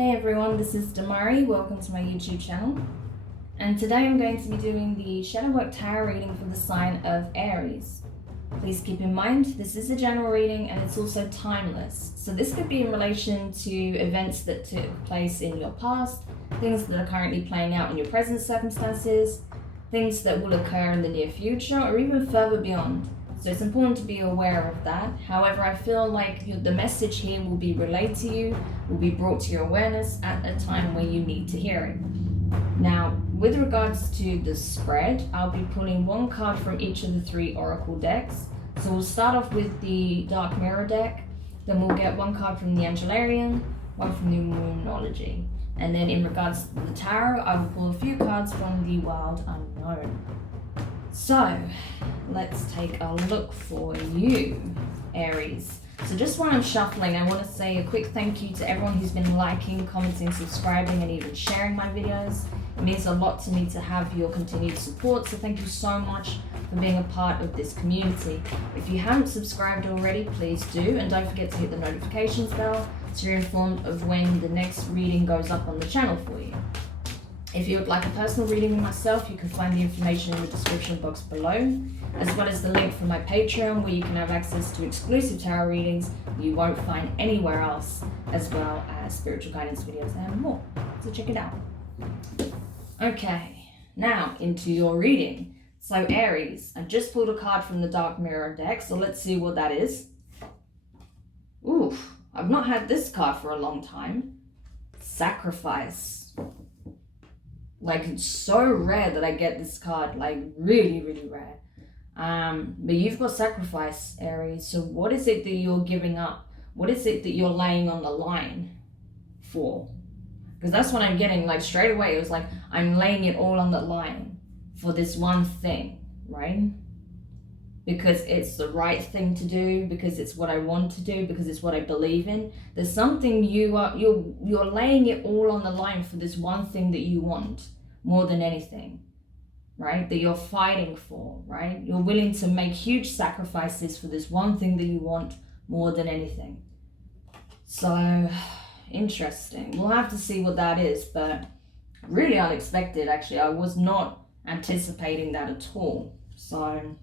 Hey everyone, this is Demari. Welcome to my YouTube channel. And today I'm going to be doing the Shadow Work Tarot reading for the sign of Aries. Please keep in mind, this is a general reading and it's also timeless. So this could be in relation to events that took place in your past, things that are currently playing out in your present circumstances, things that will occur in the near future, or even further beyond. So it's important to be aware of that. However, I feel like the message here will be relayed to you, will be brought to your awareness at a time when you need to hear it. Now, with regards to the spread, I'll be pulling one card from each of the 3 oracle decks. So we'll start off with the Dark Mirror deck, then we'll get one card from the Angelarian, one from the Moonology. And then in regards to the tarot, I will pull a few cards from the Wild Unknown. So, let's take a look for you, Aries. So just while I'm shuffling, I want to say a quick thank you to everyone who's been liking, commenting, subscribing, and even sharing my videos. It means a lot to me to have your continued support, so thank you so much for being a part of this community. If you haven't subscribed already, please do, and don't forget to hit the notifications bell so you're informed of when the next reading goes up on the channel for you. If you would like a personal reading with myself, you can find the information in the description box below, as well as the link for my Patreon, where you can have access to exclusive tarot readings you won't find anywhere else, as well as spiritual guidance videos and more. So check it out. Okay, now into your reading. So Aries, I just pulled a card from the Dark Mirror deck, so let's see what that is. Oof, I've not had this card for a long time. Sacrifice. Like, it's so rare that I get this card, like really, really rare. But you've got sacrifice, Aries. So what is it that you're giving up? What is it that you're laying on the line for? Because that's what I'm getting, like straight away. It was like, I'm laying it all on the line for this one thing, right? Because it's the right thing to do, because it's what I want to do, because it's what I believe in. There's something you're laying it all on the line for this one thing that you want more than anything, right? That you're fighting for, right? You're willing to make huge sacrifices for this one thing that you want more than anything. So interesting. We'll have to see what that is, but really unexpected, actually. I was not anticipating that at all. So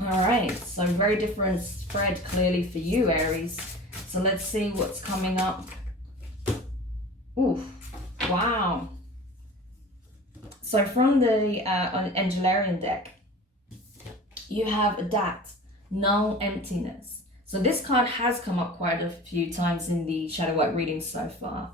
all right, so very different spread clearly for you, Aries. So let's see what's coming up. Ooh, wow. So from the Angelarian deck, you have adapt, null, emptiness. So this card has come up quite a few times in the shadow work readings so far.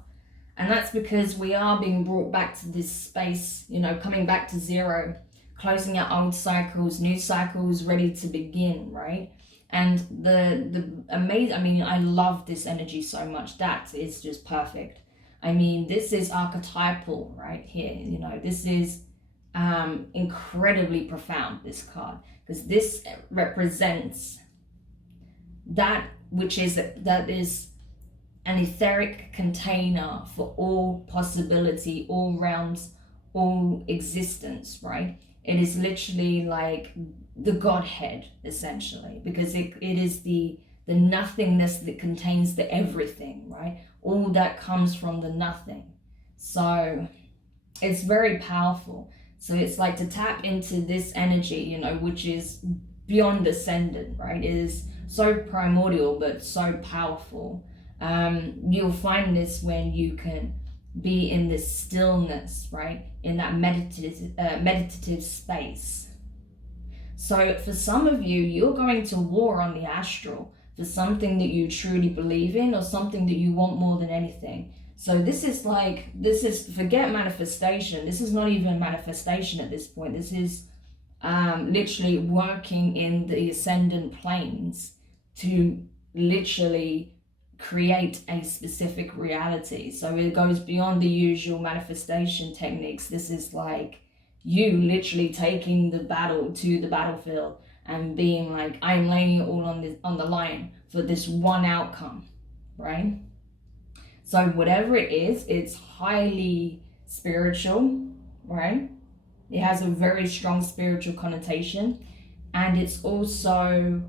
And that's because we are being brought back to this space, you know, coming back to zero, closing out old cycles, new cycles ready to begin, right? And the amazing, I mean, I love this energy so much. That is just perfect. I mean, this is archetypal right here, you know, this is incredibly profound, this card, because this represents that which is, that is an etheric container for all possibility, all realms, all existence, right? It is literally like the Godhead, essentially, because it is the nothingness that contains the everything, right? All that comes from the nothing. So it's very powerful. So it's like to tap into this energy, you know, which is beyond ascendant, right? It is so primordial, but so powerful. You'll find this when you can be in this stillness, right? In that meditative space. So for some of you, you're going to war on the astral for something that you truly believe in, or something that you want more than anything. So this is forget manifestation. This is not even manifestation at this point. This is literally working in the ascendant planes to literally create a specific reality. So it goes beyond the usual manifestation techniques. This is like you literally taking the battle to the battlefield and being like, I'm laying it all on the line for this one outcome, right? So whatever it is, it's highly spiritual, right? It has a very strong spiritual connotation, and it's also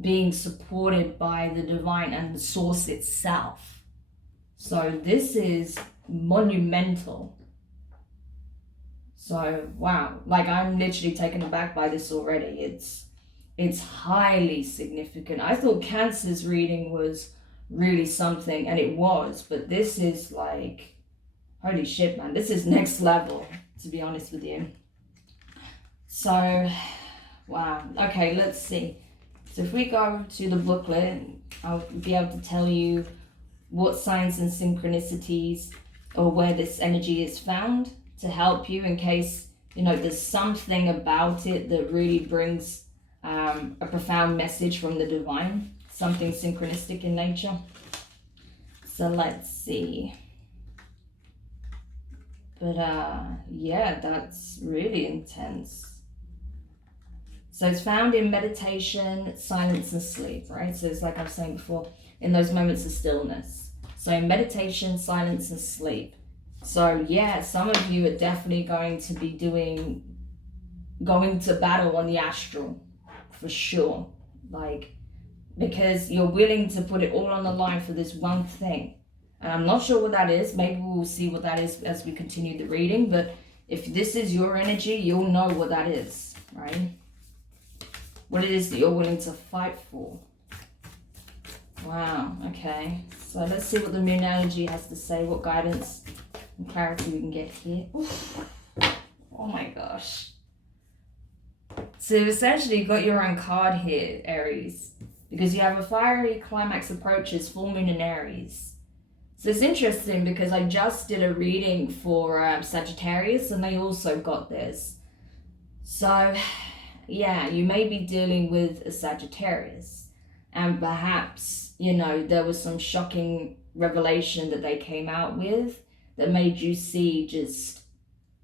being supported by the divine and the source itself. So this is monumental. So, wow, like I'm literally taken aback by this already. It's highly significant. I thought Cancer's reading was really something, and it was, but this is like, holy shit, man, this is next level, to be honest with you. So, wow. Okay, let's see. So if we go to the booklet, I'll be able to tell you what signs and synchronicities or where this energy is found to help you in case, you know, there's something about it that really brings a profound message from the divine, something synchronistic in nature. So let's see. But yeah, that's really intense. So it's found in meditation, silence, and sleep, right? So it's like I was saying before, in those moments of stillness. So in meditation, silence, and sleep. So yeah, some of you are definitely going to be going to battle on the astral, for sure. Like, because you're willing to put it all on the line for this one thing. And I'm not sure what that is. Maybe we'll see what that is as we continue the reading. But if this is your energy, you'll know what that is, right? What it is that you're willing to fight for. Wow, okay. So let's see what the Moonology has to say, what guidance and clarity we can get here. Oof. Oh my gosh. So essentially you've got your own card here, Aries, because you have a fiery climax approaches, full moon in Aries. So it's interesting because I just did a reading for Sagittarius and they also got this. So yeah, you may be dealing with a Sagittarius and perhaps, you know, there was some shocking revelation that they came out with that made you see just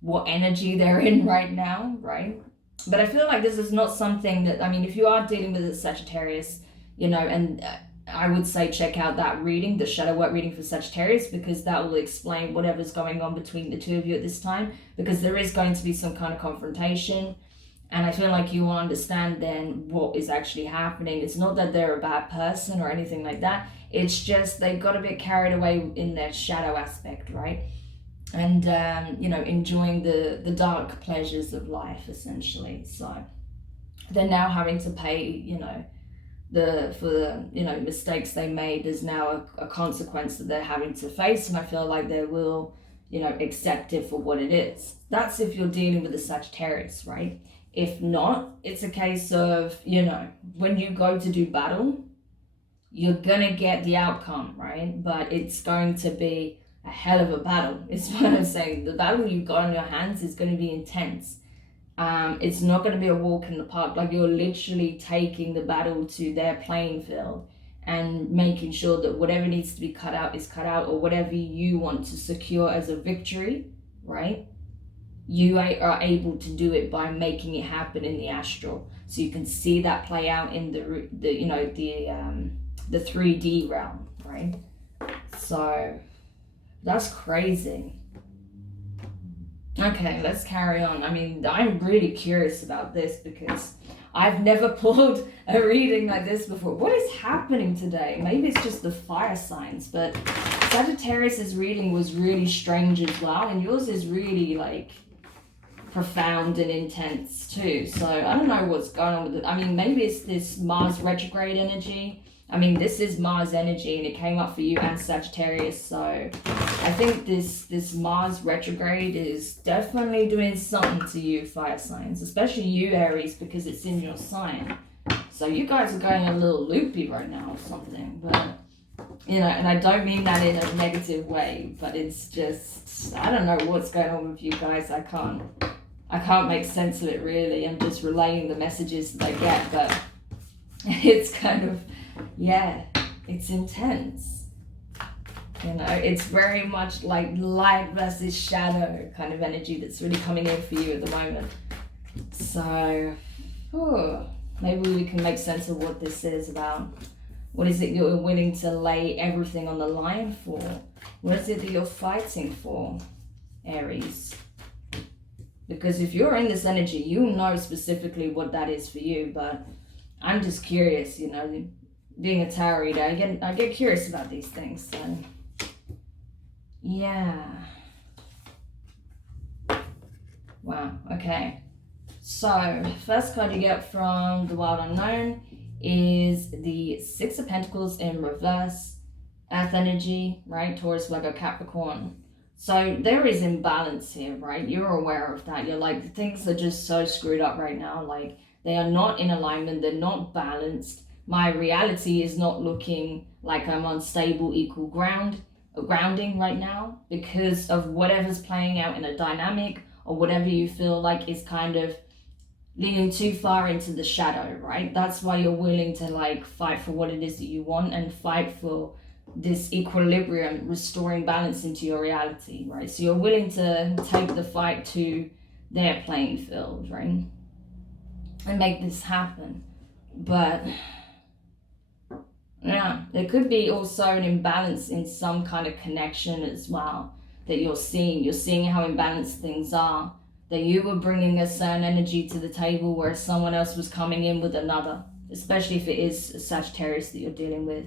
what energy they're in right now, right? But I feel like this is not something that, I mean, if you are dealing with a Sagittarius, you know, and I would say check out that reading, the shadow work reading for Sagittarius, because that will explain whatever's going on between the two of you at this time, because there is going to be some kind of confrontation. And I feel like you will understand then what is actually happening. It's not that they're a bad person or anything like that. It's just they got a bit carried away in their shadow aspect, right? And, you know, enjoying the dark pleasures of life, essentially. So they're now having to pay, you know, for the, you know, mistakes they made. There's now a consequence that they're having to face. And I feel like they will, you know, accept it for what it is. That's if you're dealing with a Sagittarius, right? If not, it's a case of, you know, when you go to do battle, you're gonna get the outcome, right? But it's going to be a hell of a battle, is what I'm saying. The battle you've got on your hands is going to be intense. It's not going to be a walk in the park. Like, you're literally taking the battle to their playing field and making sure that whatever needs to be cut out is cut out, or whatever you want to secure as a victory, right? You are able to do it by making it happen in the astral. So you can see that play out in the you know, the 3D realm, right? So that's crazy. Okay, let's carry on. I mean, I'm really curious about this because I've never pulled a reading like this before. What is happening today? Maybe it's just the fire signs, but Sagittarius's reading was really strange as well, and yours is really like profound and intense too. So I don't know what's going on with it. I mean, maybe it's this Mars retrograde energy. I mean, this is Mars energy and it came up for you and Sagittarius. So I think this Mars retrograde is definitely doing something to you, fire signs, especially you, Aries, because it's in your sign. So you guys are going a little loopy right now or something. But, you know, and I don't mean that in a negative way, but it's just, I don't know what's going on with you guys. I can't make sense of it really. I'm just relaying the messages that I get, but it's kind of, yeah, it's intense. You know, it's very much like light versus shadow kind of energy that's really coming in for you at the moment. So, maybe we can make sense of what this is about. What is it you're willing to lay everything on the line for? What is it that you're fighting for, Aries? Because if you're in this energy, you know specifically what that is for you, but I'm just curious, you know, being a tarot reader, I get curious about these things. So Yeah. Wow, okay. So, first card you get from the Wild Unknown is the Six of Pentacles in reverse, Earth energy, right? Taurus, Virgo, Capricorn. So there is imbalance here, right? You're aware of that. You're like, things are just so screwed up right now. Like, they are not in alignment. They're not balanced. My reality is not looking like I'm on stable, equal grounding right now because of whatever's playing out in a dynamic or whatever you feel like is kind of leaning too far into the shadow, right? That's why you're willing to like fight for what it is that you want and fight for this equilibrium, restoring balance into your reality, right? So you're willing to take the fight to their playing field, right? And make this happen. But yeah, there could be also an imbalance in some kind of connection as well that you're seeing. You're seeing how imbalanced things are. That you were bringing a certain energy to the table whereas someone else was coming in with another, especially if it is a Sagittarius that you're dealing with.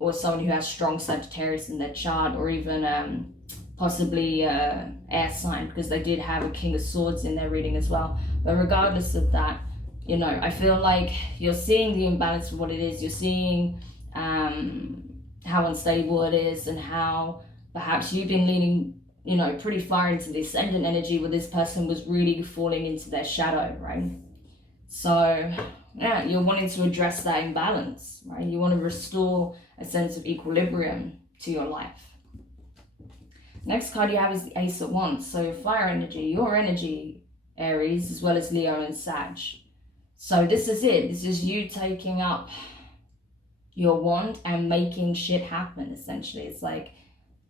Or someone who has strong Sagittarius in their chart, or even possibly air sign, because they did have a King of Swords in their reading as well. But regardless of that, you know, I feel like you're seeing the imbalance of what it is. You're seeing how unstable it is and how perhaps you've been leaning, you know, pretty far into the ascendant energy where this person was really falling into their shadow, right? So yeah, you're wanting to address that imbalance, right? You want to restore a sense of equilibrium to your life. Next card you have is the Ace of Wands. So fire energy, your energy, Aries, as well as Leo and Sag. So this is it. This is you taking up your wand and making shit happen, essentially. It's like,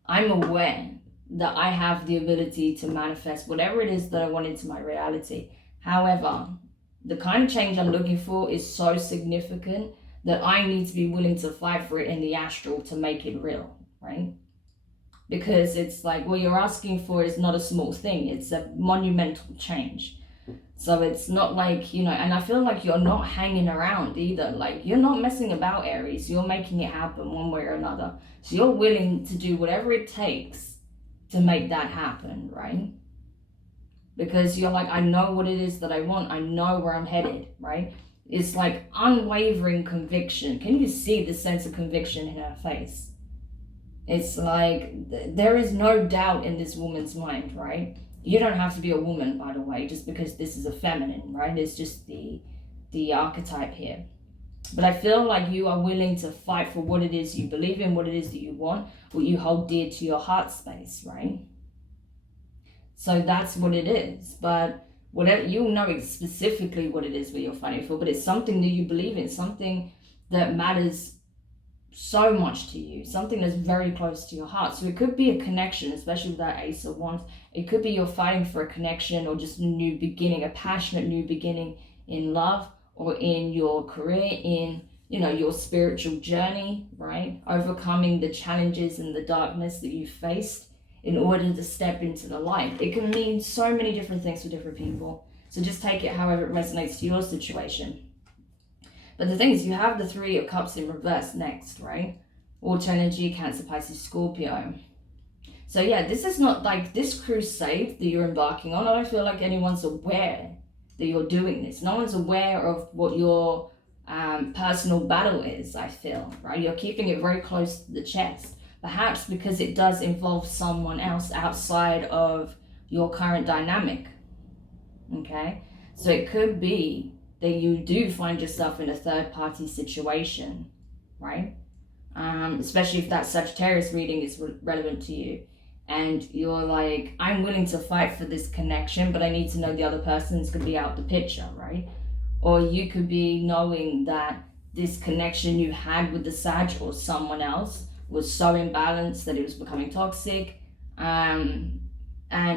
I'm aware that I have the ability to manifest whatever it is that I want into my reality. However, the kind of change I'm looking for is so significant that I need to be willing to fight for it in the astral to make it real, right? Because it's like, what you're asking for is not a small thing. It's a monumental change. So it's not like, you know, and I feel like you're not hanging around either. Like, you're not messing about, Aries. You're making it happen one way or another. So you're willing to do whatever it takes to make that happen, right? Because you're like, I know what it is that I want. I know where I'm headed, right? It's like unwavering conviction. Can you see the sense of conviction in her face? It's like, there is no doubt in this woman's mind, right? You don't have to be a woman, by the way, just because this is a feminine, right? It's just the archetype here. But I feel like you are willing to fight for what it is you believe in, what it is that you want, what you hold dear to your heart space, right? So that's what it is. But whatever, you'll know specifically what it is that you're fighting for, but it's something that you believe in, something that matters so much to you, something that's very close to your heart. So it could be a connection, especially with that Ace of Wands. It could be you're fighting for a connection or just a new beginning, a passionate new beginning in love or in your career, in, you know, your spiritual journey, right? Overcoming the challenges and the darkness that you faced in order to step into the light. It can mean so many different things for different people. So just take it however it resonates to your situation. But the thing is, you have the Three of Cups in reverse next, right? Water energy, Cancer, Pisces, Scorpio. So yeah, this is not like this crusade that you're embarking on. I don't feel like anyone's aware that you're doing this. No one's aware of what your personal battle is, I feel, right? You're keeping it very close to the chest. Perhaps because it does involve someone else outside of your current dynamic, okay? So it could be that you do find yourself in a third-party situation, right? Especially if that Sagittarius reading is relevant to you. And you're like, I'm willing to fight for this connection, but I need to know the other person's going to be out the picture, right? Or you could be knowing that this connection you had with the Sag or someone else was so imbalanced that it was becoming toxic. And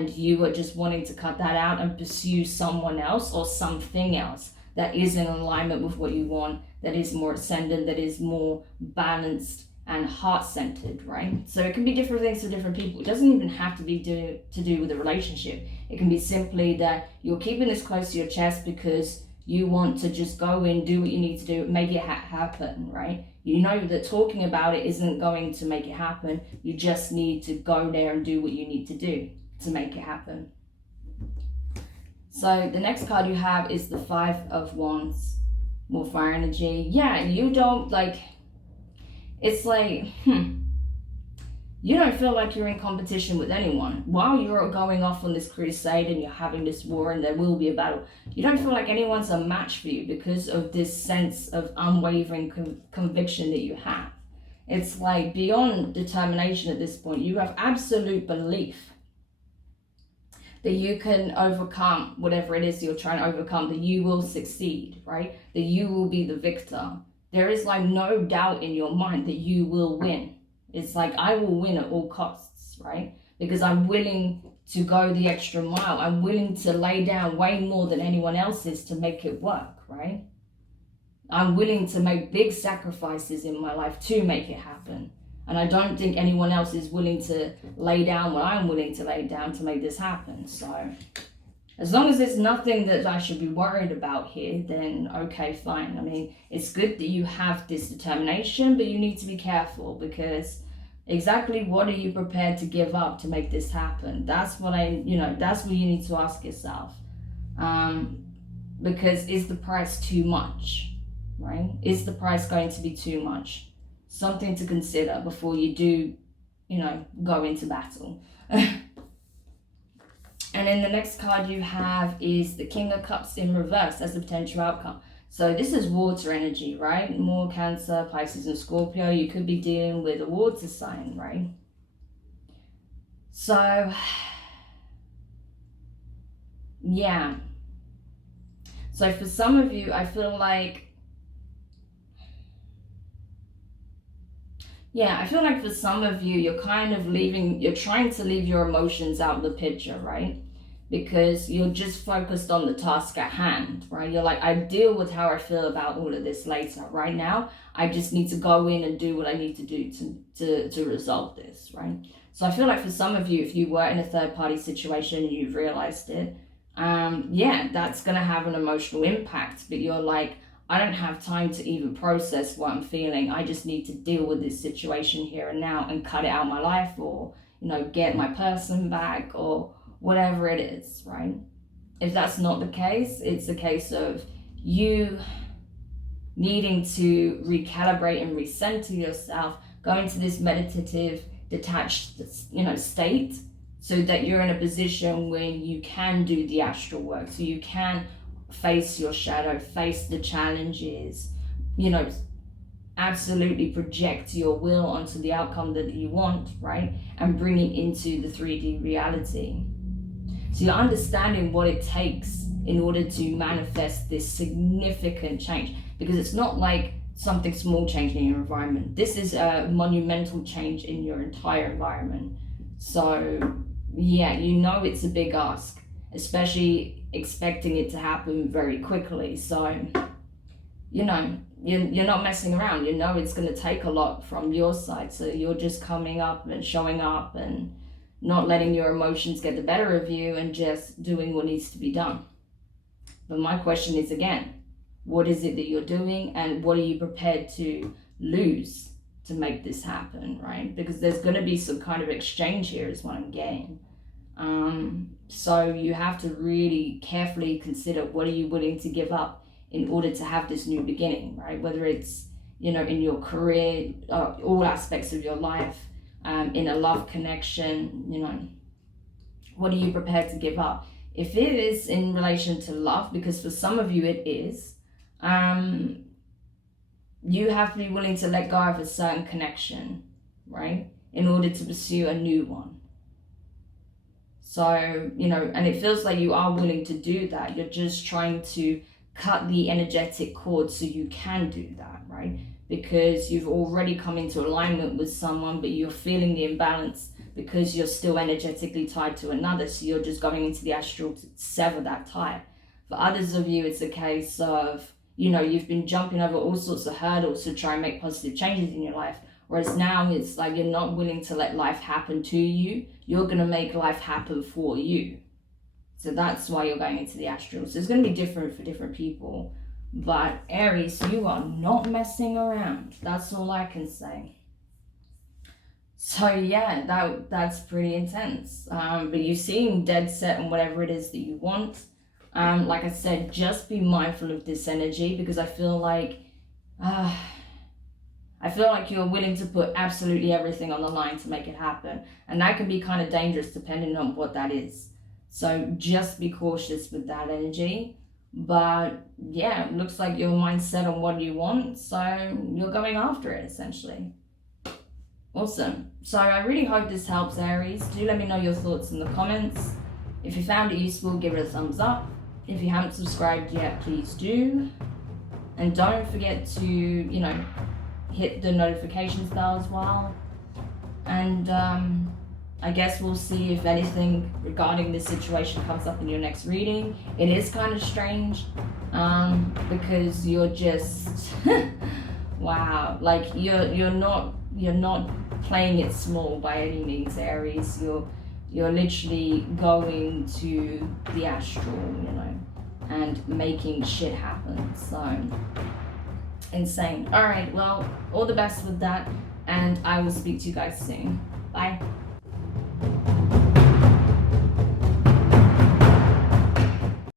you were just wanting to cut that out and pursue someone else or something else that is in alignment with what you want, that is more ascendant, that is more balanced and heart-centered, right? So it can be different things for different people. It doesn't even have to be to do with a relationship. It can be simply that you're keeping this close to your chest because You want to just go in, do what you need to do, make it happen, right? You know that talking about it isn't going to make it happen. You just need to go there and do what you need to do to make it happen. So the next card you have is the 5 of Wands, more fire energy. Yeah, you don't like, it's like, you don't feel like you're in competition with anyone. While you're going off on this crusade and you're having this war and there will be a battle, you don't feel like anyone's a match for you because of this sense of unwavering conviction that you have. It's like beyond determination at this point. You have absolute belief that you can overcome whatever it is you're trying to overcome, that you will succeed, right? That you will be the victor. There is like no doubt in your mind that you will win. It's like, I will win at all costs, right? Because I'm willing to go the extra mile. I'm willing to lay down way more than anyone else is to make it work, right? I'm willing to make big sacrifices in my life to make it happen. And I don't think anyone else is willing to lay down what I'm willing to lay down to make this happen. So as long as there's nothing that I should be worried about here, then okay, fine. I mean, it's good that you have this determination, but you need to be careful, because exactly what are you prepared to give up to make this happen? That's what that's what you need to ask yourself. Because is the price too much, right? Is the price going to be too much? Something to consider before you do, go into battle. And then the next card you have is the King of Cups in reverse as a potential outcome. So this is water energy, right? More Cancer, Pisces and Scorpio. You could be dealing with a water sign, right? So, yeah. So for some of you, I feel like, for some of you, you're kind of you're trying to leave your emotions out of the picture, right? Because you're just focused on the task at hand, right? You're like, I deal with how I feel about all of this later. Right now, I just need to go in and do what I need to do to resolve this, right? So I feel like for some of you, if you were in a third party situation and you've realized it, that's going to have an emotional impact. But you're like, I don't have time to even process what I'm feeling. I just need to deal with this situation here and now and cut it out of my life, or, get my person back, or whatever it is, right? If that's not the case, it's a case of you needing to recalibrate and recenter yourself, go into this meditative, detached, state, so that you're in a position where you can do the astral work, so you can face your shadow, face the challenges, absolutely project your will onto the outcome that you want, right? And bring it into the 3D reality. So you're understanding what it takes in order to manifest this significant change, because it's not like something small changing in your environment. This is a monumental change in your entire environment. So yeah, it's a big ask, especially expecting it to happen very quickly. So you're not messing around. It's going to take a lot from your side. So you're just coming up and showing up and not letting your emotions get the better of you and just doing what needs to be done. But my question is, again, what is it that you're doing, and what are you prepared to lose to make this happen, right? Because there's going to be some kind of exchange here is what I'm getting. So you have to really carefully consider, what are you willing to give up in order to have this new beginning, right? Whether it's, in your career, all aspects of your life, in a love connection, what are you prepared to give up? If it is in relation to love, because for some of you it is, you have to be willing to let go of a certain connection, right? In order to pursue a new one. So, and it feels like you are willing to do that. You're just trying to cut the energetic cord so you can do that, right? Because you've already come into alignment with someone, but you're feeling the imbalance because you're still energetically tied to another. So you're just going into the astral to sever that tie. For others of you, it's a case of, you've been jumping over all sorts of hurdles to try and make positive changes in your life. Whereas now it's like you're not willing to let life happen to you. You're going to make life happen for you. So that's why you're going into the astral. So it's going to be different for different people. But Aries, you are not messing around. That's all I can say. So yeah, that's pretty intense. But you seem dead set on whatever it is that you want. Like I said, just be mindful of this energy, because I feel like you're willing to put absolutely everything on the line to make it happen. And that can be kind of dangerous depending on what that is. So just be cautious with that energy. But yeah, it looks like your mind's set on what you want, so you're going after it essentially. Awesome. So I really hope this helps, Aries. Do let me know your thoughts in the comments. If you found it useful, give it a thumbs up. If you haven't subscribed yet, please do. And don't forget to, you know, hit the notifications bell as well. And I guess we'll see if anything regarding this situation comes up in your next reading. It is kind of strange because you're just wow, like you're not playing it small by any means, Aries. You're literally going to the astral, you know, and making shit happen. So insane. All right, well, all the best with that, and I will speak to you guys soon. Bye.